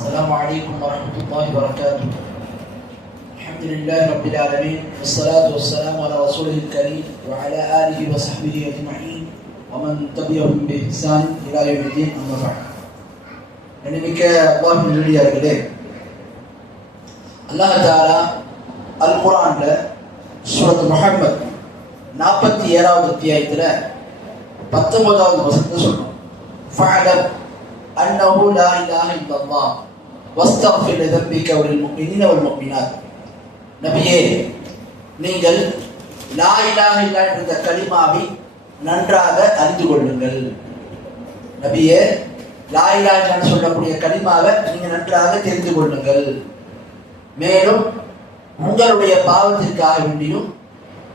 السلام عليكم ورحمة الله وبركاته. الحمد لله رب العالمين والصلاة والسلام على رسوله الكريم وعلى آله وصحبه أجمعين ومن تبعهم بإحسان إلى يوم الدين. أما بعد. கண்ணியமிக்க அல்லாஹ்வின் நல்லடியார்களே, அல்லாஹ் தஆலா அல் குர்ஆன்ல சூரத் முஹம்மத் 47வது அத்தியாயத்துல 19வது வசனத்தை சொல்றோம். ஃபஅலம் அன்னஹு லா இலாஹ இல்லல்லாஹ் வஸ்தக்ஃபிர் லிதம்பிக வலில் முஃமினீன வல் முஃமினாத். நபியே, நீங்கள் லா இலாஹ இல்லல்லாஹ் என்ற கலிமாவை நன்றாக அறிந்து கொள்ளுங்கள். நபியே, லா இலாஹ இல்லல்லாஹ் சொல்லக்கூடிய கலிமாவை நீங்க நன்றாக தெரிந்து கொள்ளுங்கள். மேலும் உங்களுடைய பாவத்திற்காக வேண்டியும்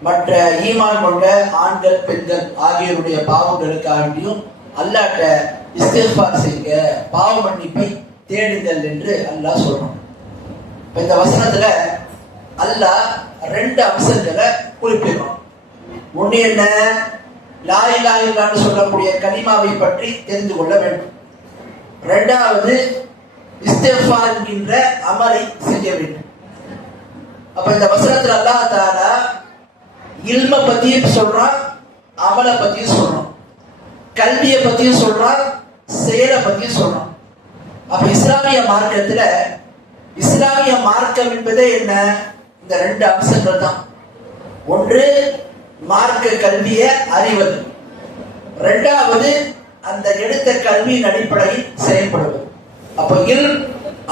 மற்ற ஈமான் கொண்ட ஆண்கள் பெண்கள் ஆகியோருடைய பாவங்களுக்காக வேண்டியும் அல்லாஹ்ட்ட இஸ்திக்ஃபார் செய்யுங்க, பாவ மன்னிப்பை தேடுங்கள் என்று அல்லாஹ் சொல்றான். இந்த வசனத்துல அல்லாஹ் ரெண்டு அம்சங்களை குறிப்பிடுறான். ஒண்ணு என்ன? லா இலாஹ இல்லல்லாஹ் சொல்லக்கூடிய கலிமாவை பற்றி தெரிந்து கொள்ள வேண்டும். இரண்டாவது, இஸ்திக்ஃபார் என்கின்ற அமலை செய்ய வேண்டும். அப்ப இந்த வசனத்துல அல்லாஹ் தஆலா இல்ம பத்தியும் சொல்றான், அமலை பத்தியும் சொல்றான், கல்வியை பத்தியும் சொல்றான், செயலை பத்தியும் சொல்றான். அப்ப இஸ்லாமிய மார்க்கத்துல இஸ்லாமிய மார்க்கம் என்பதே என்ன? இந்த ரெண்டு அம்சங்கள் தான். ஒன்று, மார்க்க கல்வியை அறிவது. இரண்டாவது, அந்த எடுத்த கல்வியின் அடிப்படையில் செயல்படுவது. அப்ப இல்ம்,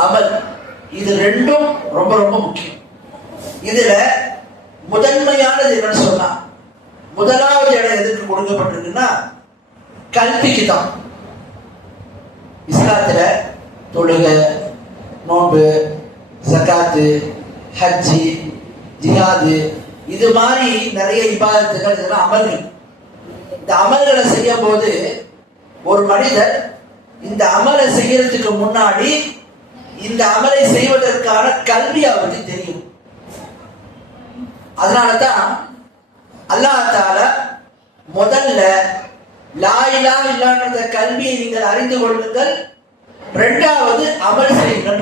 அமல், இது ரெண்டும் ரொம்ப ரொம்ப முக்கியம். இதுல முதன்மையானது என்னன்னு சொன்னா, முதலாவது இடம் எதுக்கு கொடுக்கப்பட்டிருக்குன்னா கல்விக்கு தான். இஸ்லாத்துல தொழுகை, நோன்பு, ஜகாத்து, ஹஜ்ஜி, ஜிஹாது, இது மாதிரி நிறைய இபாதத்துகள், இதெல்லாம் அமல்கள். இந்த அமல்களை செய்யும் போது ஒரு மனிதர் இந்த அமலை செய்யறதுக்கு முன்னாடி இந்த அமலை செய்வதற்கான கல்வி அவருக்கு தெரியும். அதனாலதான் அல்லாஹ் தஆலா முதல்ல லா இலாஹ இல்லல்லாஹ் என்ற கல்வியை நீங்கள் அறிந்து கொள்ளுங்கள், இரண்டாவது அமல் செய்யுங்கள்.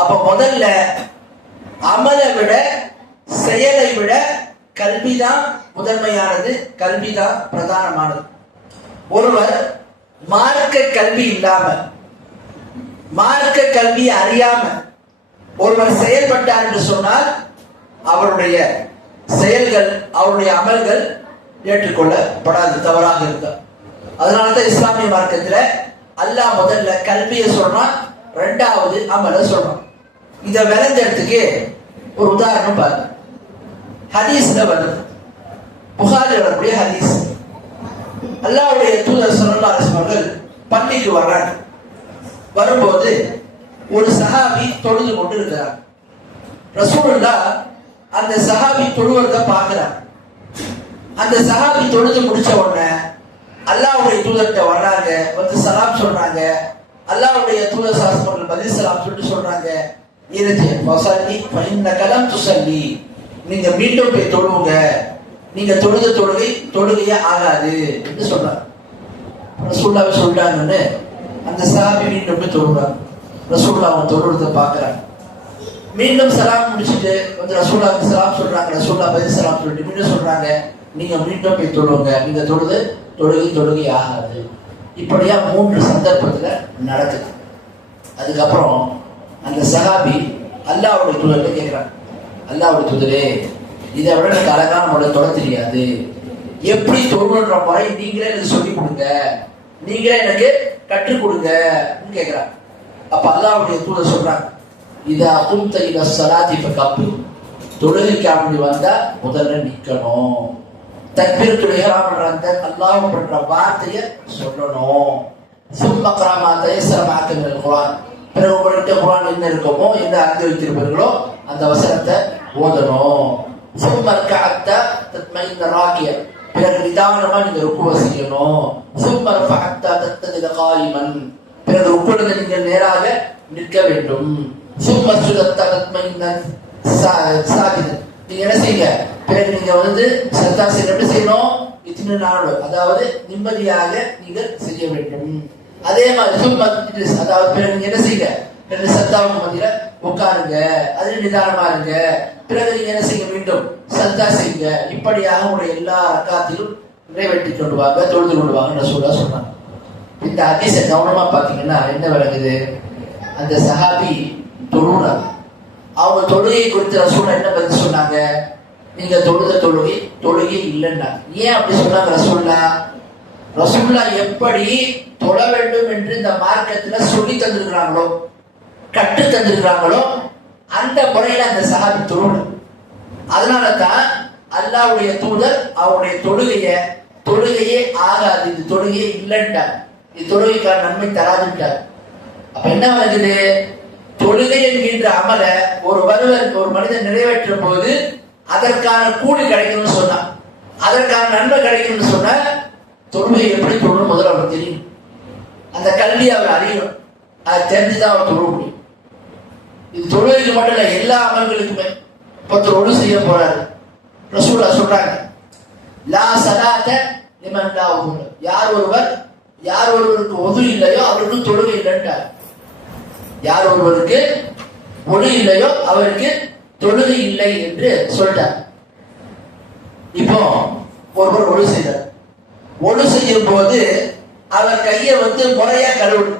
அப்ப முதல்ல அமலை விட செயலை விட கல்விதான் முதன்மையானது, கல்விதான் பிரதானமானது. ஒருவர் மார்க்க கல்வி இல்லாம, மார்க்க கல்வி அறியாம ஒருவர் செயல்பட்டார் என்று சொன்னால் அவருடைய செயல்கள், அவருடைய அமல்கள் ஏற்றுக்கொள்ளப்படாது, தவறாக இருந்தார். அதனாலதான் இஸ்லாமிய மார்க்கத்துல அல்லாஹ் முதல்ல கல்வியை சொல்றான், இரண்டாவது அமலை சொல்றான். இத விளைஞ்சதுக்கு ஒரு உதாரணம் பாருங்க. ஹதீஸ்ல வருது, புகாரில் வரக்கூடிய ஹதீஸ். அல்லாஹ்வுடைய தூதர் ஸல்லல்லாஹு அலைஹி வஸல்லம் அவர்கள் பள்ளிக்கு வர்றாங்க. வரும்போது ஒரு சஹாபி தொழுது கொண்டு இருக்கிறார். ரசூலுல்லாஹ் அந்த சஹாபி தொழுவதை பார்க்கிறார். அந்த சஹாபி தொழுது முடிச்ச உடனே அல்லாஹ்வுடைய தூதர்கிட்ட வர்றாங்க, வந்து சலாம் சொல்றாங்க. அல்லாஹ்வுடைய தூதர் ஸல்லல்லாஹு அலைஹி வஸல்லம் பதில் சலாம் சொல்றாங்க, இரஜி ஃபஸல்லி ஃபஇன்னக லம் துஸல்லி, நீங்க மீண்டும் போய் தொழுவுங்க, நீங்க தொழுத தொழுகையே ஆகாது என்று சொல்றாங்க. ரசூலுல்லாஹ் சொல்றாங்கன்னு அந்த சஹாபி மீண்டும் போய் தொழுறாங்க. ரசூலுல்லாஹ் அவங்க தொழுறதை பார்க்கறாங்க. மீண்டும் சலாம் முடிச்சுட்டு வந்து ரசூலுல்லாஹ் சலாம் சொல்றாங்க. ரசூலுல்லாஹ் பதில் சலாம் சொல்லிட்டு மீண்டும் சொல்றாங்க, நீங்க மீண்டும் போய் தொழுங்க, நீங்க தொழுகை ஆகாது. இப்படியா 3 சந்தர்ப்பத்துல நடக்குது. அதுக்கப்புறம் அந்த சஹாபி அல்லாஹ்வுடைய தூதர்கிட்ட கேட்கிறாங்க, அல்லாஹ்வுடைய தூதரே, இதை விட எனக்கு அழகான முறையில் தொட தெரியாது, எப்படி தொழுன்ற முறை நீங்களே எனக்கு சொல்லிக் கொடுங்க, நீங்களே எனக்கு கற்றுக் கொடுங்க கேட்கிறாங்க. அப்ப அல்லாஹ்வுடைய தூதர் சொல்றாங்க, இதா கும்த இலா ஸலாத்தி ஃபகப்பிர், தொழுகைக்கு அப்படி வந்தா முதல்ல நிக்கணும், தக்பீரத்துல் இஹ்ராம் என்ற அந்த அல்லாஹ் என்ற வார்த்தையை சொல்லணும். சும்ம க்ரா மா தயஸ்ஸர மஅக மினல் குர்ஆன், பிறகு உங்கள்கிட்ட குர்ஆன் என்ன இருக்குமோ, என்ன அறிந்து வைத்திருப்பீர்களோ அந்த வசனத்தை ஓதணும். சும்ம ரக்கஅத்த தத்மைன ராகிய, பிறகு நிதானமா நீங்க ருக்குவ செய்யணும். சும்ம ரஃபஅத்த தத்ததில காயிமன், பிறகு ருக்குல நீங்கள் நேராக நிற்க வேண்டும். சும்ம சுஜத்த தத்மைன சாஜிதன், நீங்க என்ன செய்யுங்க, பிறகு நீங்க வந்து சத்தாசி எப்படி செய்யணும், இத்தனை நாள், அதாவது நிம்மதியாக நீங்கள் செய்ய வேண்டும். அதே மாதிரி அதாவது பிறகு நீங்க என்ன செய்யுங்க, ரெண்டு சத்தாவுக்கு மத்தியில உட்காருங்க, அதுல நிதானமா இருங்க. பிறகு நீங்க என்ன செய்ய மீண்டும் சத்தா செய்யுங்க. இப்படியாக உங்களுடைய எல்லா ரக்காத்திலும் நிறைவேற்றி கொண்டு வாங்க, தொழுது கொண்டு வாங்க சொன்னாங்க. இந்த ஹதீஸ கவனமா பாத்தீங்கன்னா என்ன விளங்குது, அந்த சஹாபி தொழுறாங்க. அவங்க தொழுகை குறித்து ரசூலா என்ன பதில் சொன்னாங்க, நீங்க தொழுத தொழுகை இல்லைன்னா. ஏன் அப்படி சொன்னாங்க ரசூல்லா எப்படி தொழ வேண்டும் என்று இந்த மார்க்கத்துல சொல்லி தந்திருக்கிறாங்களோ, கட்டு தந்திருக்கிறாங்களோ, அந்த முறையில அந்த சஹாபி தொழுது. அதனாலதான் அல்லாஹ்வுடைய தூதர் அவருடைய தொழுகையே ஆகாது, இது தொழுகையே இல்லைன்ட்டார், இது தொழுகைக்கான நன்மை தராதுட்டார். அப்ப என்ன வருது, தொழுகை என்கின்ற அமல ஒரு மனிதன் நிறைவேற்றும் போது அதற்கான கூலி கிடைக்கணும்னு சொன்னா, அதற்கான நன்மை கிடைக்கணும்னு சொன்னா தொழுகை எப்படி தொழணும் முதல்ல அவர் தெரியும். அந்த கல்வி அவர் அறியணும், அதை தெரிஞ்சுதான் அவர் தொழ முடியும். இது தொழுகைக்கு மட்டும் இல்ல, எல்லா அமல்களுக்குமே. ஒருத்தர் ஒழு செய்ய போறாரு, ரசூலா சொல்றாங்க, லா சலாத்த லிமன் லா உது, யார் ஒருவருக்கு ஒது இல்லையோ அவருக்கு தொழுகை இல்லைன்றார். யார் ஒருவருக்கு ஒழு இல்லையோ அவருக்கு தொழுகை இல்லை என்று சொல்லிட்டார். இப்போ ஒருவர் ஒழு செய்தார். ஒழு செய்யும் போது அவர் கையை முறையா கழுவு,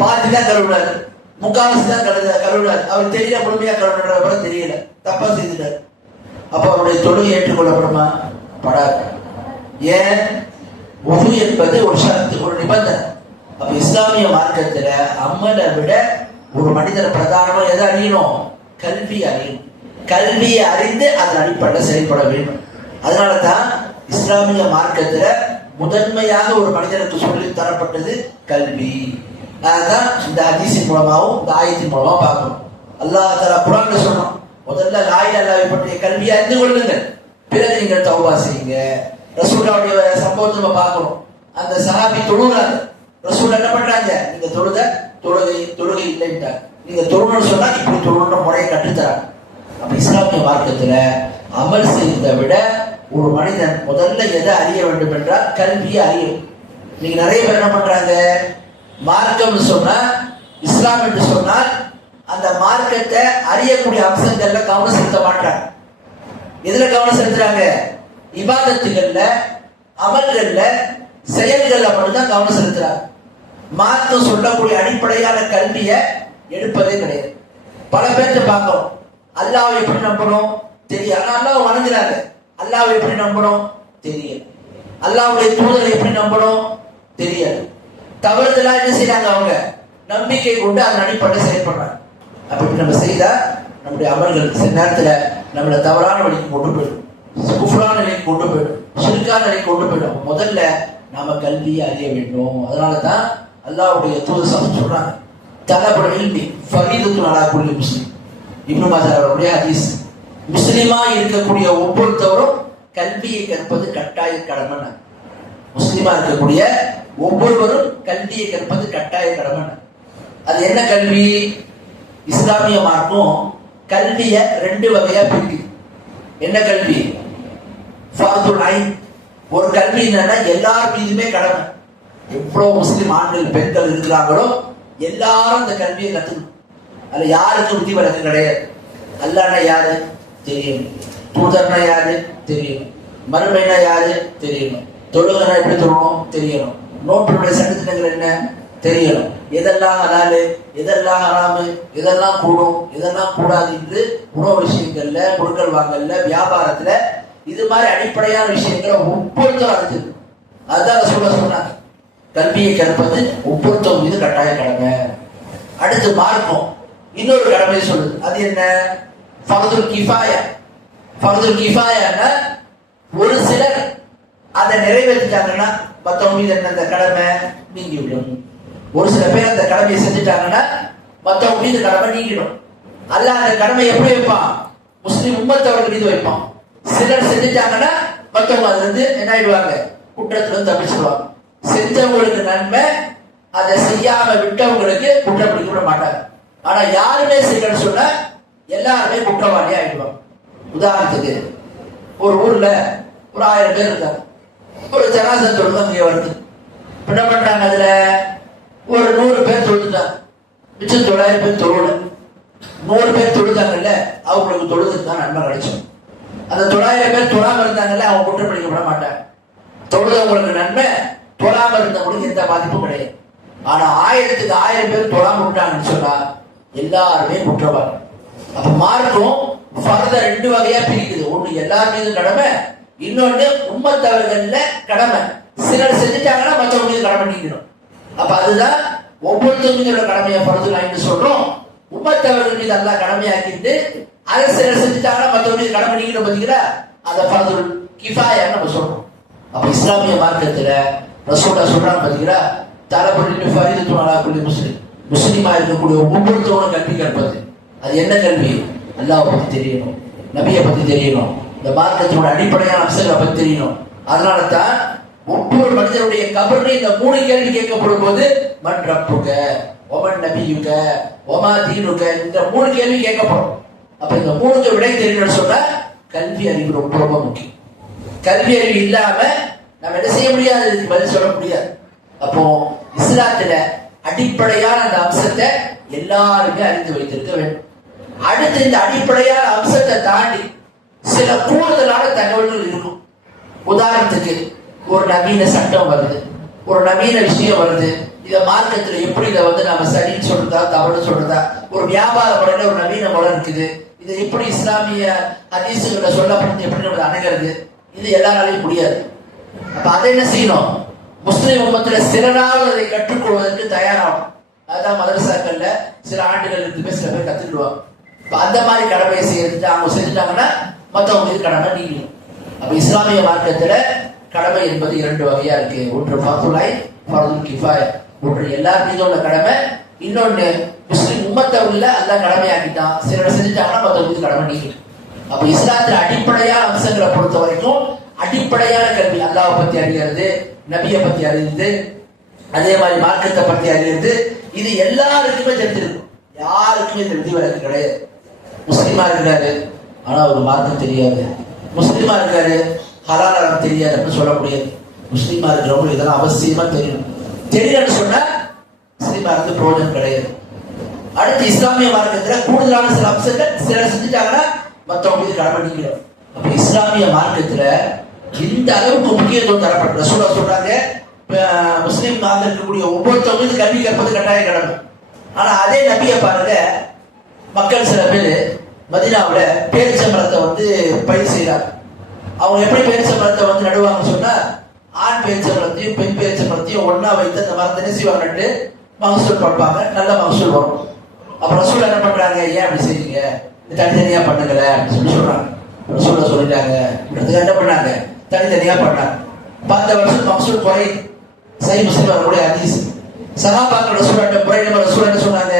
பார்த்துதான் கழுவுனாரு, முக்காவாசி தான் கழுவுனாரு. அவர் தெரியல, முழுமையா கழுவுன்ற தெரியல, தப்பா செய்துட்டார். அப்ப அவருடைய தொழுகை ஏற்றுக்கொள்ளப்படுமா? படாது. ஏன்? உது என்பது ஒரு சரத்து, ஒரு நிபந்தனை. அப்ப இஸ்லாமிய மார்க்கத்துல அமலை விட ஒரு மனிதர் பிரதானமா எதை அறியணும்? கல்வி அறியணும். கல்வியை அறிந்து அதன் அடிப்படையில் செயல்பட வேண்டும். அதனாலதான் இஸ்லாமிய மார்க்கத்துல முதன்மையாக ஒரு மனிதனுக்கு சொல்லி தரப்பட்டது கல்வி. அதான் இந்த ஹதீஸின் மூலமாகவும் இந்த ஆயத்தின் மூலமா பார்க்கணும். அல்லாஹ் தஆலா குர்ஆன்ல சொன்னோம், முதல்ல லா இலாஹா இல்லல்லாஹ் பற்றிய கல்வியை அறிந்து கொள்ளுங்கள், பிறகு நீங்கள் தௌபா செய்யுங்க. ரசூலுல்லாஹ்வுடைய சம்பவத்தை நம்ம பார்க்கணும். அந்த சஹாபி தொழுகிறாங்க, ரசூல் என்ன பண்றாங்க, நீங்க தொழுகை இல்லைன்றாங்க. நீங்க தொழுணும்னு சொன்னா இப்படி தொழுன்ற முறையை கற்றுத்தராங்க. அப்ப இஸ்லாமிய மார்க்கத்துல அமல் செய்வதை விட ஒரு மனிதன் முதல்ல எதை அறிய வேண்டும் என்றால் கல்வியை அறியும். நீங்க நிறைய பேர் என்ன பண்றாங்க, மார்க்கம் சொன்னா, இஸ்லாம் என்று சொன்னால் அந்த மார்க்கத்தை அறியக்கூடிய அம்சங்கள்ல கவனம் செலுத்த மாட்டாங்க. எதுல கவனம் செலுத்துறாங்க? இபாதத்துகள்ல, அமல்கள்ல, செயல்கள்ல மட்டும்தான் கவனம் செலுத்துறாங்க. மார்க்கம் சொல்லக்கூடிய அடிப்படையான கல்வியை எடுப்பதே கிடையாது. பல பேர்த்த பார்க்கிறோம், அல்லாஹ்வை எப்படி நம்பணும் தெரியும், ஆனா அல்லாஹ் வணங்குறாங்க. அல்லாஹ்வை எப்படி நம்பணும் தெரியாது, அல்லாஹ்வுடைய தூதரை எப்படி நம்பணும் தெரியாது. தவறுதலா என்ன செய்யறாங்க, அவங்க நம்பிக்கை கொண்டு அதன் அடிப்படையில் செயல்படுறாங்க. அப்படி நம்ம செய்தா நம்முடைய அமல்கள் சில நேரத்துல நம்மளை தவறான வழிக்கு கொண்டு போயிடும், குஃப்ரான நிலைக்கு கொண்டு போயிடும், ஷிர்கான நிலைக்கு கொண்டு போயிடும். முதல்ல நாம கல்வியை அறிய வேண்டும். அதனாலதான் அல்லாஹ்வுடைய தூதர் சொல்றாங்க, தலபுல் இல்மி ஃபரீதத்துன் அலா குல்லி முஸ்லிம். இப்னு மாஜா அவருடைய ஹதீஸ். முஸ்லிமா இருக்கக்கூடிய ஒவ்வொருத்தவரும் கல்வியை கற்பது கட்டாய கடமை. முஸ்லிமா இருக்கக்கூடிய ஒவ்வொருவரும் கல்வியை கற்பது கட்டாய கடமை. அது என்ன கல்வி? இஸ்லாமிய மார்க்கம் கல்வியை ரெண்டு வகையா பிரிக்குது. என்ன கல்வி? ஃபர்துல் ஐன். ஒரு கல்வி என்னன்னா எல்லார் மீதுமே கடமை. எவ்வளவு முஸ்லிம் ஆண்கள் பெண்கள் இருக்கிறாங்களோ எல்லாரும் அந்த கல்வியை கத்துக்கணும். அதுல யாருக்கும் விதிவிலக்கு கிடையாது. அல்லாஹ்னா யாரு தெரியணும், தூதர்னா யாரு தெரியணும், மறுமைனா யாரு தெரியணும், தொழுகனா எப்படி தொழணும் தெரியணும், நோட்டுடைய சட்டத்திட்டங்கள் என்ன தெரியணும், எதெல்லாம் ஹலாலு, எதெல்லாம் ஹராமு, எதெல்லாம் கூடும், எதெல்லாம் கூடாது என்று உணவு விஷயங்கள்ல, பொருட்கள் வாங்கல்ல, வியாபாரத்துல இது மாதிரி அடிப்படையான விஷயங்களை ஒவ்வொருத்தரும் அறிஞ்சது. அதுதான் சொன்னாங்க, கல்வியை கற்பது ஒவ்வொருத்தரும் மீது கட்டாய கடமை. அடுத்து மார்க்கம் இன்னொரு கடமை சொல்லுது. அது என்ன? ஃபர்துல் கிஃபாயா. ஃபர்துல் கிஃபாயான்னா ஒரு சிலர் அதை நிறைவேற்றிட்டாங்கன்னா மற்றவங்க மீது என்ன அந்த கடமை நீங்கிவிடும். ஒரு சில பேர் அந்த கடமையை செஞ்சுட்டாங்கன்னா மற்றவங்க மீது கடமை நீங்கிடும். அல்லாஹ் அந்த கடமை எப்படி வைப்பான்? முஸ்லிம் உம்மத்தவர்கள் மீது வைப்பான். சிலர் செஞ்சுட்டாங்கன்னா மற்றவங்க அதுல இருந்து என்ன ஆயிடுவாங்க, குற்றத்துல இருந்து தப்பிச்சிடுவாங்க. செஞ்சவங்களுக்கு நன்மை, அதை செய்யாம விட்டவங்களுக்கு குற்றம் பிடிக்கப்பட மாட்டாங்க. ஆனா யாருமே செய்யணும்னு சொன்னா எல்லாருமே குற்றவாளி ஆயிடுவாங்க. உதாரணத்துக்கு ஒரு ஊர்ல ஒரு 1000 பேர் இருக்காங்க. ஒரு ஜனாசா தொழுகை அங்கே வருது. என்ன பண்றாங்க? அதுல ஒரு 100 பேர் தொழுதுட்டாங்க, மிச்சம் 900 பேர் தொழுல. 100 பேர் தொழுதாங்கல்ல, அவங்களுக்கு தொழுதுக்கு தான் நன்மை கிடைச்சோம். அந்த 900 பேர் தொழாம இருந்தாங்கல்ல, அவங்க குற்றம் பிடிக்கப்பட மாட்டாங்க. தொழுதவங்களுக்கு நன்மை, தொழாம இருந்தவங்களுக்கு எந்த பாதிப்பும் கிடையாது. ஆனா 1000க்கு 1000 பேர் தொழாம விட்டாங்கன்னு சொன்னா எல்லாருமே குற்றவாளி. அப்ப மார்க்கம் ஃபர்த 2 வகையா பிரிக்குது. ஒண்ணு எல்லார் மீதும் கடமை, இன்னொன்னு உம்மத்தவர்கள்ல கடமை. சிலர் செஞ்சுட்டாங்கன்னா மற்றவங்க மீது கடமை நீக்கணும். அப்ப அதுதான் ஒவ்வொருத்தவங்களோட கடமையை ஃபர்து ஐன்னு சொல்றோம். உம்மத்தவர்கள் மீது எல்லாம் கடமையாக்கிட்டு அதை சிலர் செஞ்சுட்டாங்கன்னா மற்றவங்க மீது கடமை நீக்கணும். பாத்தீங்களா? அதை ஃபர்து கிஃபாயா நம்ம சொல்றோம். அப்ப இஸ்லாமிய மார்க்கத்துல ரசூலுல்லாஹ் சொல்றாங்க பாத்தீங்களா, தலபுல் ஃபரீதத்துன் அலா குல்லி முஸ்லிம், முஸ்லிமா இருக்கக்கூடிய ஒவ்வொருத்தவங்களும் கல்வி கற்பது. அது என்ன கல்வி? அல்லாஹ் பத்தி தெரியணும், நபியை பத்தி தெரியணும், இந்த மார்க்கத்தினோட அடிப்படையான அம்சங்களை பத்தி தெரியணும். அதனால தான் ஒவ்வொரு மனிதனுடைய கபர்ல இந்த 3 கேள்வி கேட்கப்படும் போது மன் ரப்புக ஒமன் நபியுக ஒமா தீனுக, இந்த 3 கேள்வி கேட்கப்படும். அப்ப இந்த 3க்கு விடை தெரியணும்னு சொன்னா கல்வி அறிவு ரொம்ப ரொம்ப முக்கியம். கல்வி அறிவு இல்லாம நம்ம என்ன செய்ய முடியாது, இதுக்கு பதில் சொல்ல முடியாது. அப்போ இஸ்லாத்துல அடிப்படையான அந்த அம்சத்தை எல்லாருமே அறிந்து வைத்திருக்க வேண்டும். அடுத்து இந்த அடிப்படையான அம்சத்தை தாண்டி சில கூடுதலான தகவல்கள் இருக்கும். உதாரணத்துக்கு ஒரு நவீன சட்டம் வருது, ஒரு நவீன விஷயம் வருது. இத மார்க்கத்துல எப்படி இதை நாம சரின்னு சொல்றதா தவறு சொல்றதா, ஒரு வியாபார முறையில ஒரு நவீன முறை இருக்குது, இது எப்படி இஸ்லாமிய ஹதீசுகளை சொல்லப்படுது, எப்படி நம்ம அணுகிறது, இது எல்லாராலையும் முடியாது. அப்ப அதை என்ன செய்யணும்? முஸ்லிம் உம்மத்துல சிலராவது அதை கற்றுக்கொள்வதற்கு தயாராகும். அதான் மதரசாக்கள்ல சில ஆண்டுகள் இருந்து சில பேர் கத்துக்கிடுவாங்க. அந்த மாதிரி கடமையை செய்யறதுக்கு அவங்க செஞ்சுட்டாங்கன்னா மற்றவங்க மீது கடமை நீங்களும். அப்ப இஸ்லாமிய மார்க்கத்துல கடமை என்பது 2 வகையா இருக்கு. ஒன்று ஃபர்துல் ஐன், ஃபர்துல் கிஃபாயா. ஒன்று எல்லார் மீதும் உள்ள கடமை, இன்னொன்னு முஸ்லிம் உம்மத்தவர்கள அல்லாஹ் கடமையாக்கிட்டான், சிலர் செஞ்சுட்டாங்கன்னா மற்றவங்க மீது கடமை நீங்களும். அப்ப இஸ்லாத்துல அடிப்படையான அம்சங்களை பொறுத்த வரைக்கும் அடிப்படையான கல்வி, அல்லாஹ்வை பத்தி அறிகிறது, நபியை பத்தி அறிந்து, அதே மாதிரி மார்க்கத்தை பத்தி அறிந்து, இது எல்லாருக்குமே தெரிஞ்சிருக்கும். யாருக்குமே இந்த விதிவிலக்கு கிடையாது. முஸ்லிமா இருக்கிறாரு ஆனா ஒரு மார்க்கம் தெரியாது, முஸ்லிமா இருக்காரு ஹலால் தெரியாது அப்படின்னு சொல்ல முடியாது. முஸ்லிமா இருக்கிறவங்க இதெல்லாம் அவசியமா தெரியணும். தெரியலன்னு சொன்னா முஸ்லிமா இருந்து பிரயோஜனம் கிடையாது. அடுத்து இஸ்லாமிய மார்க்கத்துல கூடுதலான சில அம்சங்கள் சிலர் செஞ்சுட்டாங்கன்னா மற்றவங்க மீது கடமை நீக்கிறோம். அப்ப இஸ்லாமிய மார்க்கத்துல இந்த அளவுக்கு முக்கியத்துவம் தரப்பட்ட ரசூலுல்லாஹ் சொல்றாங்க, முஸ்லிம் நாட்டில் இருக்கக்கூடிய ஒவ்வொருத்தவங்களும் கல்வி கற்பது கட்டாய கடமை. ஆனா அதே நபியை பாருங்க, மக்கள் சில பேர் மதீனாவுல பேரிச்சம்பழத்தை பயிர் செய்யறாங்க. அவங்க எப்படி பேரிச்சம்பழத்தை நடுவாங்கன்னு சொன்னா, ஆண் பேரிச்சம்பழத்தையும் பெண் பேரிச்சம்பழத்தையும் ஒன்னா வைத்து அந்த மரத்தை நெசிவாங்கட்டு மகசூல் பார்ப்பாங்க, நல்ல மகசூல் வரும். அப்ப ரசூல் என்ன பண்றாங்க, ஏன் அப்படி செய்யுங்க, தனித்தனியா பண்ணுங்கள அப்படின்னு சொல்றாங்க. ரசூலுல்லாஹ் சொல்லிட்டாங்க, என்ன பண்ணாங்க, தனித்தனியா பண்ணாங்க. 10 வருஷம் மகசூல் குறையுது. சஹீஹ் முஸ்லிம் வரக்கூடிய ஹதீஸ். சஹாபாக்கள் ரசூலுல்லாஹ் ரசூல் என்ன சொன்னாங்க,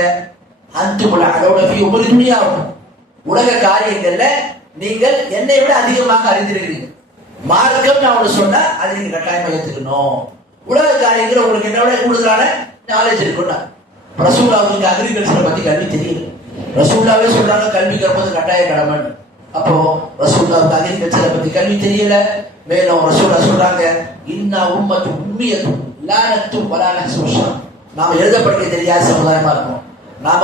அன்துல் அலௌன ஃபீ உமரி துன்யா, உலக காரியங்கள்ல நீங்கள் என்னை விட அதிகமாக அறிந்திருக்கிறீங்க. மார்க்கம் நான் ஒன்று சொன்னா அதை நீங்க கட்டாயமா ஏத்துக்கணும். உலக காரியங்கள் உங்களுக்கு என்ன விட கூடுதலான நாலேஜ் இருக்குன்னா, ரசூலுல்லாஹ்வுக்கு அக்ரிகல்ச்சரை பத்தி கல்வி தெரியல. ரசூலுல்லாஹ்வே சொல்றாங்க கல்வி கற்பது கட்டாய கடமைன்னு. அப்போ ரசூலுல்லாஹ்வுக்கு அக்ரிகல்ச்சரை பத்தி கல்வி தெரியல. மேலும் ரசூலுல்லாஹ் சொல்றாங்க, இன்னா உம்மத்து உம்மியத்து லா நக்துப் வலா நஹ்சுஷா, நாம எழுதப்பட்ட தெரியாத சமுதாயமா இருக்கும். நாம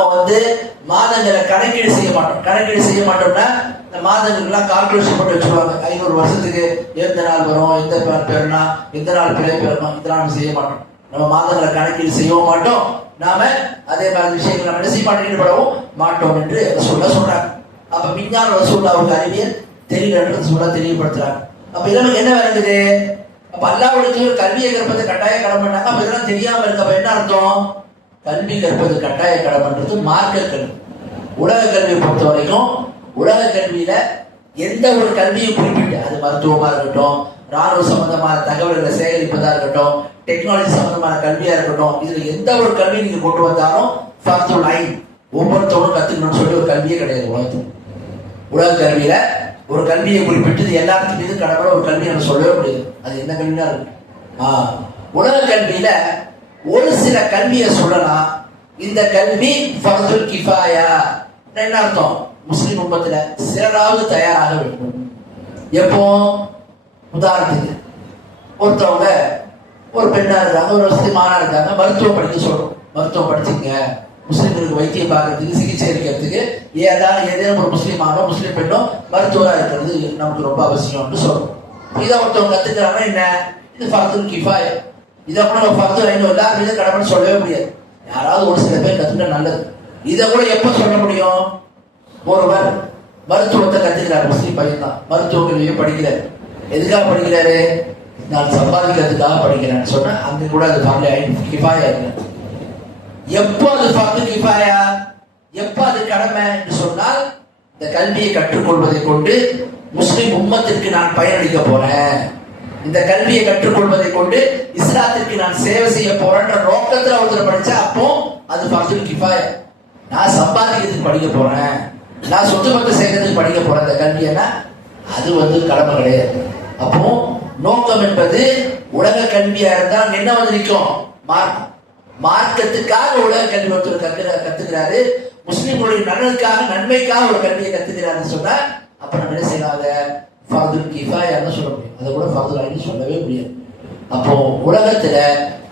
மாதங்களை கணக்கீடு செய்ய மாட்டோம். கணக்கீடு செய்ய மாட்டோம்னா இந்த மாதங்கள்லாம் கால்குலேஷன் போட்டு வச்சுருவாங்க. 500 வருஷத்துக்கு எந்த நாள் வரும், எந்த பேருனா, எந்த நாள் பிழை பெறணும், இதெல்லாம் செய்ய மாட்டோம். நம்ம மாதங்களை கணக்கீடு செய்யவும் மாட்டோம். நாம அதே மாதிரி விஷயங்கள் நம்ம என்ன செய்ய மாட்டோம், ஈடுபடவும் மாட்டோம் என்று ரசூலுல்லாஹ் சொல்றாங்க. அப்ப விஞ்ஞான ரசூலுல்லாஹ்வுக்கு அறிவியல் தெரியலன்றது ரசூலுல்லாஹ் தெரியப்படுத்துறாங்க. அப்ப இதெல்லாம் என்ன வருது, அப்ப அல்லாஹ்வுக்கு கல்வியை கற்பது கட்டாய கடமைன்னாங்க. அப்ப இதெல்லாம் தெரியாம இருக்க அப்ப என்ன அர்த்தம், கல்வி கற்பது கட்டாய கடமைன்றது மார்க்க கல்வி. உலக கல்வியை பொறுத்த வரைக்கும் உலக கல்வியில எந்த ஒரு கல்வியும் குறிப்பிட்டு, அது மருத்துவமா இருக்கட்டும், ராணுவ சம்பந்தமான தகவல்களை சேகரிப்பதா இருக்கட்டும், டெக்னாலஜி சம்பந்தமான கல்வியா இருக்கட்டும், இதுல எந்த ஒரு கல்வி நீங்க கொண்டு வந்தாலும் ஃபர்துல் ஐன், ஒவ்வொருத்தவரும் கத்துக்கணும்னு சொல்லி ஒரு கல்வியே கிடையாது உலகத்துல. உலக கல்வியில ஒரு கல்வியை குறிப்பிட்டு எல்லாத்துக்கும் மீது கடமை ஒரு கல்வி நம்ம சொல்லவே முடியாது. அது என்ன கல்வியா இருக்கு. உலக கல்வியில ஒரு சில கல்வியை சொல்லலாம். இந்த கல்வி ஃபர்துல் கிஃபாயா. என்ன அர்த்தம், முஸ்லிம் உம்மத்துல சிலராவது தயாராக வேண்டும். எப்போ, உதாரணத்துக்கு ஒருத்தவங்க ஒரு பெண்ணா இருக்காங்க, ஒரு முஸ்லிமானா இருக்காங்க, மருத்துவம் படிக்க சொல்றோம். மருத்துவம் படிச்சுங்க, முஸ்லிம்களுக்கு வைத்தியம் பார்க்கறதுக்கு, சிகிச்சை அளிக்கிறதுக்கு ஏதேனும் ஒரு முஸ்லிமானோ முஸ்லிம் பெண்ணோ மருத்துவரா இருக்கிறது நமக்கு ரொம்ப அவசியம்னு சொல்றோம். இதை ஒருத்தவங்க கத்துக்கிறாங்கன்னா என்ன, இது ஃபர்துல் கிஃபாயா. இதை கூட நம்ம ஃபர்து ஐனும் எல்லாரும் மீது கடமைன்னு சொல்லவே முடியாது. யாராவது ஒரு சில பேர் கத்துக்கிட்டா நல்லது. இதை கூட எப்ப சொல்ல முடியும்? ஒருவர் மருத்துவத்தை கத்துக்கிறார், முஸ்லீம் பையன் தான், மருத்துவ கல்வியை படிக்கிறார். எதுக்காக படிக்கிறாரு? நான் சம்பாதிக்கிறதுக்காக படிக்கிறேன்னு சொன்னா அங்க கூட அது ஃபர்து கிஃபாயா இல்லை. எப்போ அது ஃபர்து கிஃபாயா, எப்போ அது கடமை என்று சொன்னால், இந்த கல்வியை கற்றுக்கொள்வதை கொண்டு முஸ்லிம் உம்மத்திற்கு நான் பயனளிக்க போறேன், இந்த கல்வியை கற்றுக்கொள்வதை கொண்டு இஸ்லாத்திற்கு நான் சேவை செய்ய போறேன்ற நோக்கத்துல ஒருத்தர் படிச்சா அப்போ அது ஃபர்துல் கிஃபாயா. நான் சம்பாதிக்கிறதுக்கு படிக்க போறேன், நான் சொத்து பத்து சேர்க்கறதுக்கு படிக்க போறேன் இந்த கல்வியனா, அது கடமை கிடையாது. அப்போ நோக்கம் என்பது உலக கல்வியா இருந்தால் என்ன நிற்கும்? மார்க்கம். மார்க்கத்துக்காக உலக கல்வி ஒருத்தர் கத்துக்கிறாரு, முஸ்லிம்களுடைய நலனுக்காக நன்மைக்காக ஒரு கல்வியை கத்துக்கிறாருன்னு சொன்னா அப்ப நம்ம என்ன செய்யலாத ஃபர்துல் கிஃபாயான்னு சொல்ல முடியும். அதை கூட ஃபர்துல் ஐன் சொல்லவே முடியாது. அப்போ உலகத்துல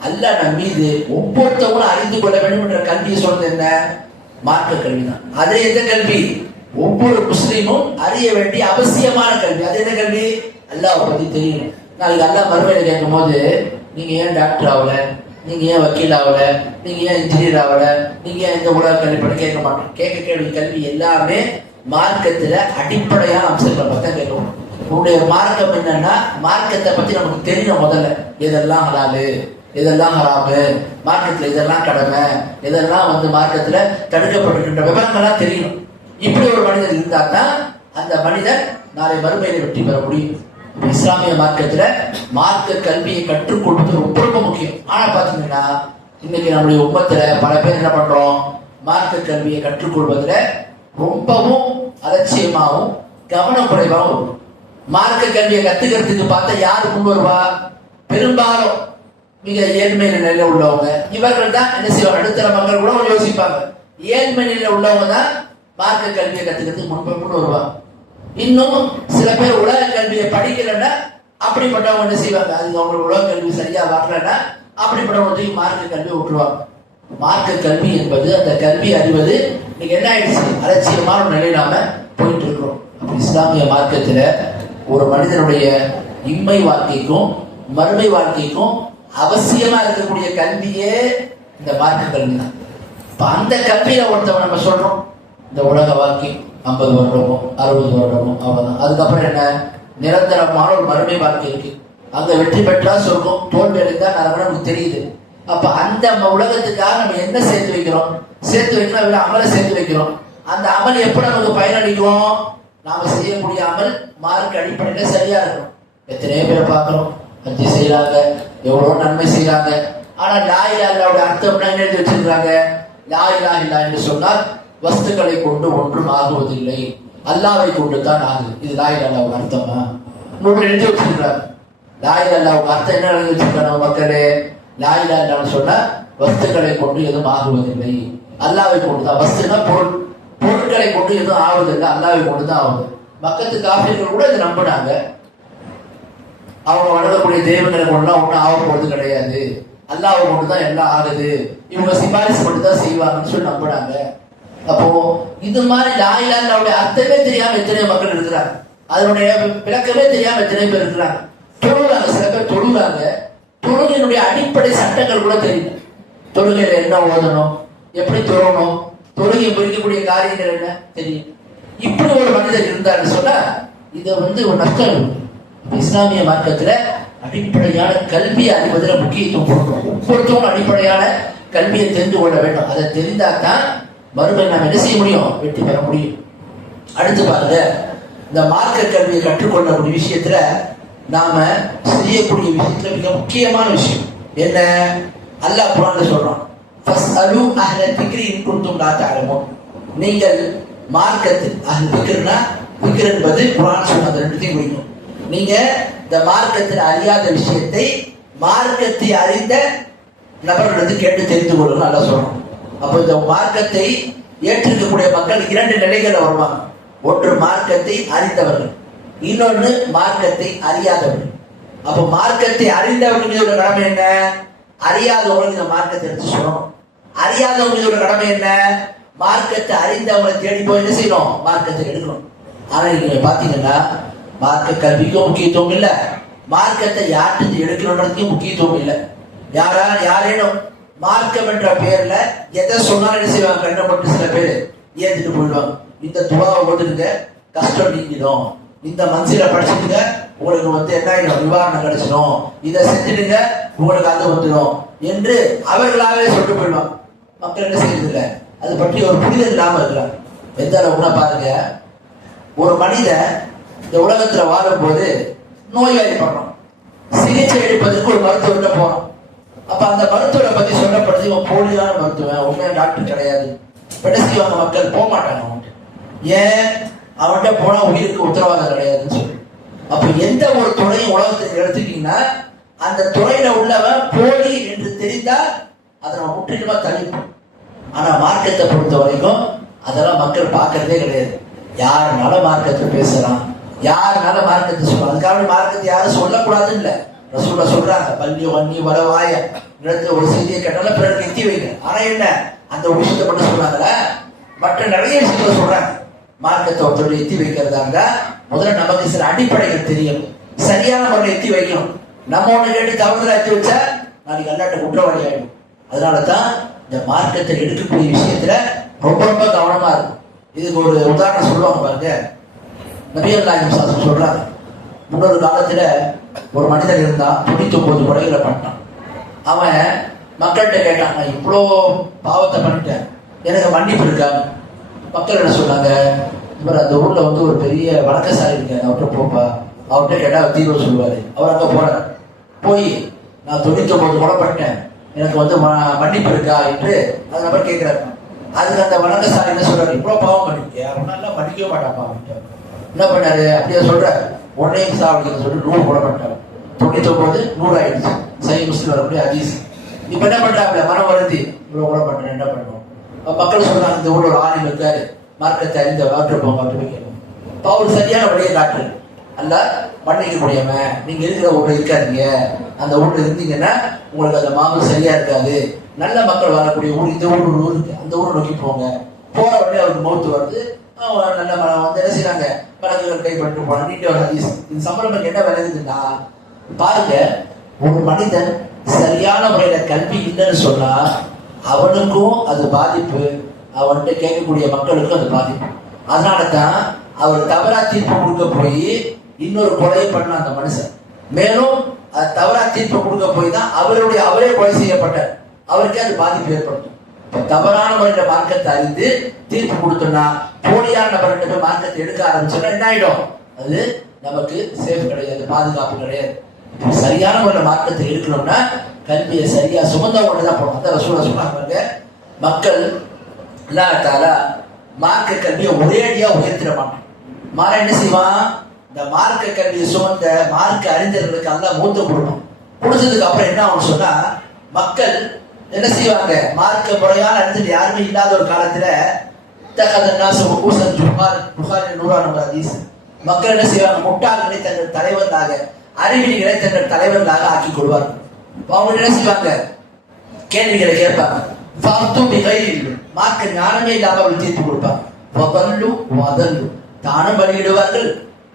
அல்லாஹ் நம் மீது ஒவ்வொருத்தவங்களும் அறிந்து கொள்ள வேண்டும் என்ற கல்வியை சொல்றது என்ன? மார்க்க கல்வி தான். அது எந்த கல்வி? ஒவ்வொரு முஸ்லீமும் அறிய வேண்டிய அவசியமான கல்வி. அது என்ன கல்வி? அல்லாஹ் பத்தி தெரியணும். நாளைக்கு அல்லாஹ் மறுமையில கேட்கும் போது, நீங்க ஏன் டாக்டர் ஆகல, நீங்க ஏன் வக்கீல் ஆகல, நீங்க ஏன் இன்ஜினியர் ஆகல, நீங்க ஏன் இந்த உலக கல்வி படி கேட்க மாட்டோம். கேள்வி கல்வி எல்லாமே மார்க்கத்துல அடிப்படையான அம்சங்களை பத்தி கேட்கணும். உன்னுடைய மார்க்கம் என்னன்னா, மார்க்கத்தை பத்தி நமக்கு தெரியணும். முதல்ல எதெல்லாம் ஹலாலு, இதெல்லாம் ஹராமு, மார்க்கத்துல இதெல்லாம் கடமை, இதெல்லாம் மார்க்கத்துல தடுக்கப்பட்டிருக்கின்ற விவரங்கள்லாம் தெரியணும். இப்படி ஒரு மனிதர் இருந்தா தான் அந்த மனிதர் நாளை மறுமையில வெற்றி பெற முடியும். இஸ்லாமிய மார்க்கத்துல மார்க்க கல்வியை கற்றுக்கொள்வது ரொம்ப ரொம்ப முக்கியம். ஆனா பாத்தீங்கன்னா இன்னைக்கு நம்முடைய உம்மத்துல பல பேர் என்ன பண்றோம், மார்க்க கல்வியை கற்றுக்கொள்வதில் ரொம்பவும் அலட்சியமாகவும் கவனம் குறைவாகவும். மார்க்க கல்வியை கத்துக்கிறதுக்கு பார்த்தா யாரு கொண்டு வருவா? பெரும்பாலும் மிக ஏழ்மை நிலையில உள்ளவங்க, இவர்கள் தான் என்ன செய்வாங்க, நடுத்தர மக்கள் கூட யோசிப்பாங்க. ஏழ்மை நிலையில உள்ளவங்க தான் மார்க்க கல்வியை கத்துக்கிறதுக்கு முன்பு வருவாங்க. இன்னும் சில பேர் உலக கல்வியை படிக்கலன்னா அப்படிப்பட்டவங்க என்ன செய்வாங்க, அது அவங்களுக்கு உலக கல்வி சரியா வரலன்னா அப்படிப்பட்டவங்க மார்க்க கல்வியை விட்டுருவாங்க. மார்க்க கல்வி என்பது, அந்த கல்வி அறிவது இன்னைக்கு என்ன ஆயிடுச்சு, அலட்சியமான நிலையிலாம போயிட்டு இருக்கிறோம். இஸ்லாமிய மார்க்கத்துல ஒரு மனிதனுடைய இம்மை வாழ்க்கைக்கும் மறுமை வாழ்க்கைக்கும் அவசியமா இருக்கக்கூடிய கல்வியே இந்த மார்க்க கல்வி தான். இப்ப அந்த கல்வியில ஒருத்தவங்க நம்ம சொல்றோம், இந்த உலக வாழ்க்கை 50 வருடமோ 60 வருடமோ அவ்வளவுதான். அதுக்கப்புறம் என்ன, நிரந்தரமான ஒரு மறுமை வாழ்க்கை இருக்கு. அங்க வெற்றி பெற்றா சொர்க்கம், தோல்வி அடைந்தா நரகம் நமக்கு தெரியுது. அப்ப அந்த உலகத்துக்காக நம்ம என்ன சேர்த்து வைக்கிறோம்? சேர்த்து வைக்கிறோம், அமலை சேர்த்து வைக்கிறோம். அந்த அமல் எப்படி நமக்கு பயனளிக்கும்? நாம செய்யக்கூடிய அமல் மார்க் அடிப்படையில சரியா இருக்கும். எத்தனையோ பேரை பார்க்கிறோம், ஹஜ்ஜி செய்யறாங்க, எவ்வளவு நன்மை செய்யறாங்க. ஆனா லா இலாஹ இல்லல்லாஹ்வுடைய அர்த்தம் என்ன எழுதி வச்சிருக்காங்க? லா இலாஹ இல்லல்லாஹ் என்று சொன்னால் வஸ்துக்களை கொண்டு ஒன்றும் ஆகுவதில்லை, அல்லாஹ்வை கொண்டு தான் ஆகுது. இது லா இலாஹ இல்லல்லாஹ்வுடைய அர்த்தமா? நூறு எழுதி வச்சிருக்காங்க. லா இலாஹ இல்லல்லாஹ்வுடைய அர்த்தம் என்ன எழுதி வச்சிருக்காங்க மக்களே? லா இலாஹ இல்லல்லாஹ்னு சொன்னா வஸ்துக்களை கொண்டு எதுவும் ஆகுவதில்லை, அல்லாஹ்வை கொண்டு தான். வஸ்துனா பொருள், பொருட்களை கொண்டு எதுவும் ஆகுவதில்லை, அல்லாஹ்வை கொண்டு தான் ஆகுது. மக்கத்து காஃபிர்கள் கூட இதை நம்பினாங்க. அவங்க வணங்கக்கூடிய தெய்வங்களை கொண்டுலாம் ஒன்றும் ஆக போறது கிடையாது, அல்லாஹ்வை கொண்டு தான் எல்லாம் ஆகுது, இவங்க சிபாரிசு மட்டும் தான் செய்வாங்கன்னு சொல்லி நம்பினாங்க. அப்போ இது மாதிரி லா இலாஹ இல்லல்லாஹ்வுடைய அர்த்தமே தெரியாம எத்தனை மக்கள் இருக்கிறாங்க, அதனுடைய விளக்கமே தெரியாம எத்தனை பேர் இருக்கிறாங்க. தொழுகிறாங்க, சில பேர் தொழுகிறாங்க, தொழுகையினுடைய அடிப்படை சட்டங்கள் கூட தெரியும். தொழுகையில என்ன ஓதணும், எப்படி தொழணும், தொழுகை குறிக்கக்கூடிய காரியங்கள் என்ன தெரியும். இப்படி ஒரு மனிதர் இருந்தாருன்னு சொன்னா இதை ஒரு நஷ்டம் இருக்கு. இஸ்லாமிய மார்க்கத்துல அடிப்படையான கல்வியை அறிவதில் முக்கியத்துவம் கொடுக்கணும். ஒவ்வொருத்தவங்களும் அடிப்படையான கல்வியை தெரிந்து கொள்ள வேண்டும். அதை தெரிந்தால்தான் மறுமை நாம் என்ன செய்ய முடியும், வெற்றி பெற முடியும். அடுத்து பாருங்க, இந்த மார்க்க கல்வியை கற்றுக்கொள்ளக்கூடிய விஷயத்துல நாம செய்யக்கூடிய விஷயத்துல மிக முக்கியமான விஷயம் என்ன, அல்லாஹ் குர்ஆன்ல சொல்றான், ஃபஸ்அலு அஹ்ல திக்ரி இன் குன்தும் லா தஅலமூன். நீங்கள் மார்க்கத்தில் அஹ்ல திக்ர்னா, திக்ர் என்பது குர்ஆன் சொன்னது ரெண்டுத்தையும் குறிக்கும். நீங்க இந்த மார்க்கத்தில் அறியாத விஷயத்தை மார்க்கத்தை அறிந்த நபர்களிடத்தில் கேட்டு தெரிந்து கொள்ளணும் நல்லா சொல்றோம். அப்போ இந்த மார்க்கத்தை ஏற்றிருக்கக்கூடிய மக்கள் 2 நிலைகள்ல வருவாங்க. ஒன்று மார்க்கத்தை அறிந்தவர்கள், இன்னொன்று மார்க்கத்தை அறியாதவர்கள். அப்ப மார்க்கத்தை அறிந்தவர்களோட கடமை என்ன? அறியாதவங்களுக்கு இந்த மார்க்கத்தை எடுத்து சொல்லணும். அறியாதவங்களோட கடமை என்ன? மார்க்கத்தை அறிந்தவங்களை தேடி போய் என்ன செய்யணும்? மார்க்கத்தை எடுக்கணும். ஆனா நீங்க பாத்தீங்கன்னா மார்க்க கல்விக்கும் முக்கியத்துவம் இல்லை, மார்க்கத்தை யார்கிட்ட எடுக்கணுன்றதுக்கும் முக்கியத்துவம் இல்லை. யாரேனும் மார்க்கம் என்ற பேர்ல எதை சொன்னாலும் என்ன செய்வாங்க? கண்ணப்பட்டு சில பேர் ஏத்துட்டு போயிடுவாங்க. இந்த துவாவை போட்டுருங்க, கஷ்டம் நீங்கிடும். இந்த மனசில படிச்சுட்டுங்க, உங்களுக்கு என்ன நிவாரணம் கிடைச்சிடும். இதை செஞ்சுடுங்க, உங்களுக்கு அது வந்துடும் என்று அவர்களாகவே சொல்லிட்டு போயிடுவாங்க. மக்கள் என்ன செய்யறது இல்லை, அது பற்றி ஒரு புரிதல் இல்லாம இருக்கிறாங்க. எந்த அளவுக்குன்னா பாருங்க, ஒரு மனிதன் இந்த உலகத்துல வாழும் போது நோய்வாய்ப்படுறோம், சிகிச்சை எடுப்பதற்கு ஒரு மருத்துவர்கிட்ட போறோம். அப்ப அந்த மருத்துவரை பத்தி சொல்லப்படுது, இவன் போலியான மருத்துவன், உண்மையான டாக்டர் கிடையாது. கடைசிவாங்க மக்கள் போக மாட்டாங்க அவன்கிட்ட. ஏன்? அவன்கிட்ட போனா உயிருக்கு உத்தரவாதம் கிடையாதுன்னு சொல்லி. அப்ப எந்த ஒரு துறையும் உலகத்துக்கு எடுத்துட்டீங்கன்னா அந்த துறையில உள்ளவன் போலி என்று தெரிந்தால் அதை நம்ம முற்றிலுமா தள்ளிப்போம். ஆனா மார்க்கத்தை பொறுத்த வரைக்கும் அதெல்லாம் மக்கள் பார்க்கறதே கிடையாது. யாருனால மார்க்கத்தை பேசலாம், யாருனால மார்க்கத்தை சொல்லலாம். அதுக்காக மார்க்கத்தை யாரும் சொல்லக்கூடாதுன்னு இல்லை. ரசூலுல்லா சொல்றாங்க, பள்ளி வன்னி வரவாய இடத்துல ஒரு செய்தியை கேட்டாலும் பிறருக்கு எத்தி வைங்க. ஆனா என்ன, அந்த ஒரு விஷயத்தை மட்டும் சொல்றாங்கல்ல, மற்ற நிறைய விஷயங்களை சொல்றாங்க. மார்க்கத்தை ஒருத்தருடைய எத்தி வைக்கிறதா இருந்தா முதல்ல நமக்கு சில அடிப்படைகள் தெரியும், சரியான முறையில் எத்தி வைக்கணும். நம்ம ஒண்ணு கேட்டு தவறுதலா எத்தி வச்சா நாளைக்கு அல்லாட்ட குற்றவாளி ஆயிடும். அதனாலதான் இந்த மார்க்கத்தை எடுக்கக்கூடிய விஷயத்துல ரொம்ப ரொம்ப கவனமா இருக்கும். இதுக்கு ஒரு உதாரணம் சொல்லுவாங்க பாருங்க. நபிகள் நாயகம் ஸல்லல்லாஹு சொல்றாங்க, முன்னொரு காலத்துல ஒரு மனிதன் இருந்தான், 99 கொலைகளை பண்ணிட்டான். அவன் மக்கள்கிட்ட கேட்டான், நான் இவ்வளோ பாவத்தை பண்ணிட்டேன், எனக்கு மன்னிப்பு இருக்காங்க. மக்கள் என்ன சொன்னாங்க, இவர் அந்த ஊர்ல ஒரு பெரிய வழக்கசாலி இருக்காரு, அவர்கிட்ட போப்பா, அவர்கிட்ட கேட்டா தீர்வு சொல்லுவாரு. அவர் அங்க போறார். போய் நான் 99 கொலை பண்ணிட்டேன், எனக்கு மன்னிப்பு இருக்கா என்று அந்த நபர் கேட்கிறாரு. அதுக்கு அந்த வழக்கசாலி என்ன சொல்றாரு, இவ்வளவு பாவம் பண்ணிருக்கே, அவனால மன்னிக்கவே மாட்டாப்பா. என்ன பண்ணாரு, அப்படியே சொல்றாரு, ஒன்னையும் சாவடிக்க சொல்லி 100 கொலை பண்ணிட்டாரு. 99 100 ஆயிடுச்சு. சஹீஹ் முஸ்லிம் வரக்கூடிய ஹதீஸ். இப்ப என்ன பண்றாப்ல, மனம் வருந்தி இவ்வளவு கொலை பண்றேன், என்ன பண்ணுவோம்? மக்கள் சொல்றாங்க, இந்த ஊர்ல ஒரு ஆணில் இருக்காரு, மார்க்கத்தை அறிந்த வாற்று போங்க கேட்கணும். அவர் சரியான வழியை காட்டு, அல்ல மன்னிக்க முடியாம நீங்க இருக்கிற ஊர்ல இருக்காதீங்க, அந்த ஊர்ல இருந்தீங்கன்னா உங்களுக்கு அந்த மாவு சரியா இருக்காது. நல்ல மக்கள் வரக்கூடிய ஊர், இந்த ஊர் ஒரு ஊர் இருக்கு, அந்த ஊரை நோக்கி போங்க. போற உடனே அவருக்கு மௌத்து வருது, நல்ல என்ன செய்யறாங்க, வழக்குகள் கைப்பற்று போன நீண்ட ஒரு ஹதீஸ். இந்த சம்பளம் என்ன விளையுதுன்னா பாருங்க, ஒரு மனிதன் சரியான முறையில கல்வி இல்லைன்னு சொன்னா அவனுக்கும் அது பாதிப்பு, அவன்கிட்ட கேட்கக்கூடிய மக்களுக்கும் அது பாதிப்பு. அதனாலதான் அவர் தவறா தீர்ப்பு கொடுக்க போய் இன்னொரு கொலையை பண்ண அந்த மனுஷன், மேலும் அது தவறா தீர்ப்பு கொடுக்க போய் தான் அவரே கொலை செய்யப்பட்டார். அவருக்கே அது பாதிப்பு ஏற்படுத்தும். தவறான முறையில மார்க்கத்தை அறிந்து தீர்ப்பு கொடுத்தோம்னா, போலியான நபர்கிட்ட போய் மார்க்கத்தை எடுக்க ஆரம்பிச்சோம்னா என்ன ஆயிடும், அது நமக்கு சேஃப் கிடையாது, பாதுகாப்பு கிடையாது. சரியான முறையில மார்க்கத்தை எடுக்கணும்னா கல்வியை சரியா சுமந்தவங்க தான் போகணும். அந்த ரசூலுல்லாஹ் சொன்னாங்க, மக்கள் அல்லாஹ் தஆலா மார்க்க கல்வியை ஒரேடியா உயர்த்திட மாட்டான். மாற என்ன செய்வான், இந்த மார்க்க கல்வியை சுமந்த மார்க்க அறிஞர்களுக்கு அல்லாஹ் மூத்த கொடுக்கும். கொடுத்ததுக்கு அப்புறம் என்ன ஆகும் சொன்னா, மக்கள் என்ன செய்வாங்க, மார்க்க முறையான அறிஞர் யாருமே இல்லாத ஒரு காலத்துல மக்கள் என்ன செய்வாங்க, முட்டாள்களை தங்கள் தலைவர்களாக, அறிவிலிகளை தங்கள் தலைவர்களாக ஆக்கி கொள்வார்கள். அவங்க என்ன செய்வாங்க, கேள்விகளை கேட்பாங்க. மார்க்க ஞானமே இல்லாம அவர்கள் தீர்ப்பு கொடுப்பாங்க. தானும் வழியிடுவார்கள்,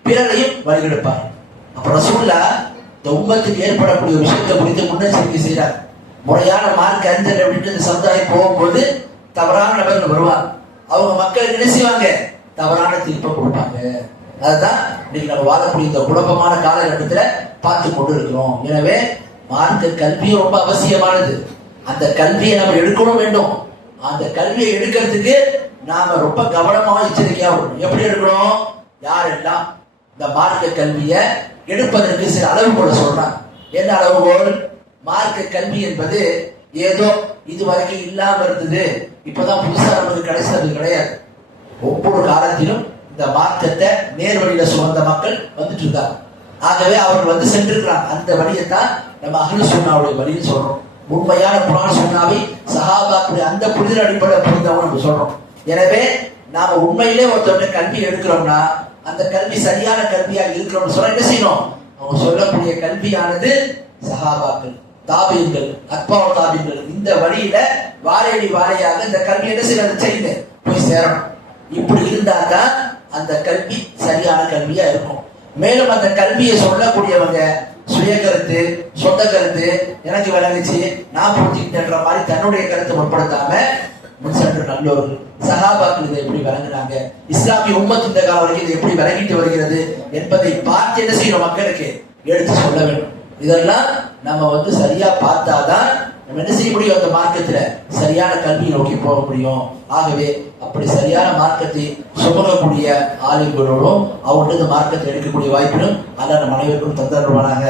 பிறரையும் வழிகெடுப்பார்கள். அப்ப ரசூலுல்லாஹ் இந்த உம்மத்துக்கு ஏற்படக்கூடிய விஷயத்தை குறித்து முன்னெச்சரிக்கை செய்யறார். முறையான மார்க் அறிஞர் அப்படின்னு இந்த சமுதாயம் போகும்போது தவறான நபர்கள் வருவாங்க. அவங்க மக்களுக்கு என்ன செய்வாங்க, தவறான தீர்ப்பை கொடுப்பாங்க. அதுதான் இன்னைக்கு நம்ம வாழக்கூடிய இந்த குழப்பமான காலகட்டத்துல பார்த்து கொண்டு இருக்கிறோம். எனவே மார்க்க கல்வி ரொம்ப அவசியமானது. அந்த கல்வியை நம்ம எடுக்கணும் வேண்டும். அந்த கல்வியை எடுக்கிறதுக்கு நாம ரொம்ப கவனமாக எச்சரிக்கையா இருக்கணும். எப்படி எடுக்கணும், யாரெல்லாம் இந்த மார்க்க கல்வியை எடுப்பதற்கு சில அளவுகோலை சொல்றாங்க. என்ன அளவுகோல், மார்க்க கல்வி என்பது ஏதோ இதுவரைக்கும் இல்லாம இருந்தது, இப்பதான் புதுசா நமக்கு கிடைச்சது கிடையாது. ஒவ்வொரு காலத்திலும் இந்த மார்க்கத்தை நேர் வழியில சுமந்த மக்கள் வந்துட்டு இருக்காங்க. ஆகவே அவர்கள் சென்றிருக்கிறாங்க. அந்த வழியை தான் நம்ம அஹ்லு சுன்னாவுடைய வழின்னு சொல்றோம். உண்மையான குர்ஆன் சுன்னாவை சஹாபாக்களுடைய அந்த புரிதல் அடிப்படையில் புரிந்தவங்க நம்ம சொல்றோம். எனவே நாம உண்மையிலே ஒருத்தவங்க கல்வி எடுக்கிறோம்னா அந்த கல்வி சரியான கல்வியாக இருக்கிறோம்னு சொன்னா என்ன செய்யணும், அவங்க சொல்லக்கூடிய கல்வியானது சஹாபாக்கள், தாபீன்கள், அத்பாவு தாபீன்கள் இந்த வழியில வாழையடி வாழையாக இந்த கல்வி என்ன செய்யுது போய் சேரணும். இப்படி இருந்தாதான் அந்த கல்வி சரியான கல்வியா இருக்கும். மேலும் அந்த கல்வியை சொல்லக்கூடியவங்க சுய கருத்து, சொந்த கருத்து, எனக்கு விளங்குச்சு நான் புரிஞ்சுக்கிட்டேன்ற மாதிரி தன்னுடைய கருத்தை முற்படுத்தாம முன் சென்ற நல்லோர்கள் சஹாபாக்கள் இதை எப்படி விளங்குனாங்க, இஸ்லாமிய உம்மத் இந்த காலம் வரைக்கும் இதை எப்படி விளங்கிட்டு வருகிறது என்பதை பார்த்து என்ன செய்யணும், மக்களுக்கு எடுத்து சொல்ல வேண்டும். இதெல்லாம் நம்ம சரியா பார்த்தாதான் நம்ம என்ன செய்ய முடியும், அந்த மார்க்கத்துல சரியான கல்வியை நோக்கி போக முடியும். ஆகவே அப்படி சரியான மார்க்கத்தை சுமக்கக்கூடிய ஆளுங்களோடும் அவங்கள்ட்ட மார்க்கத்தை எடுக்கக்கூடிய வாய்ப்பிலும் அல்ல நம் அனைவருக்கும் தந்தருவானாக.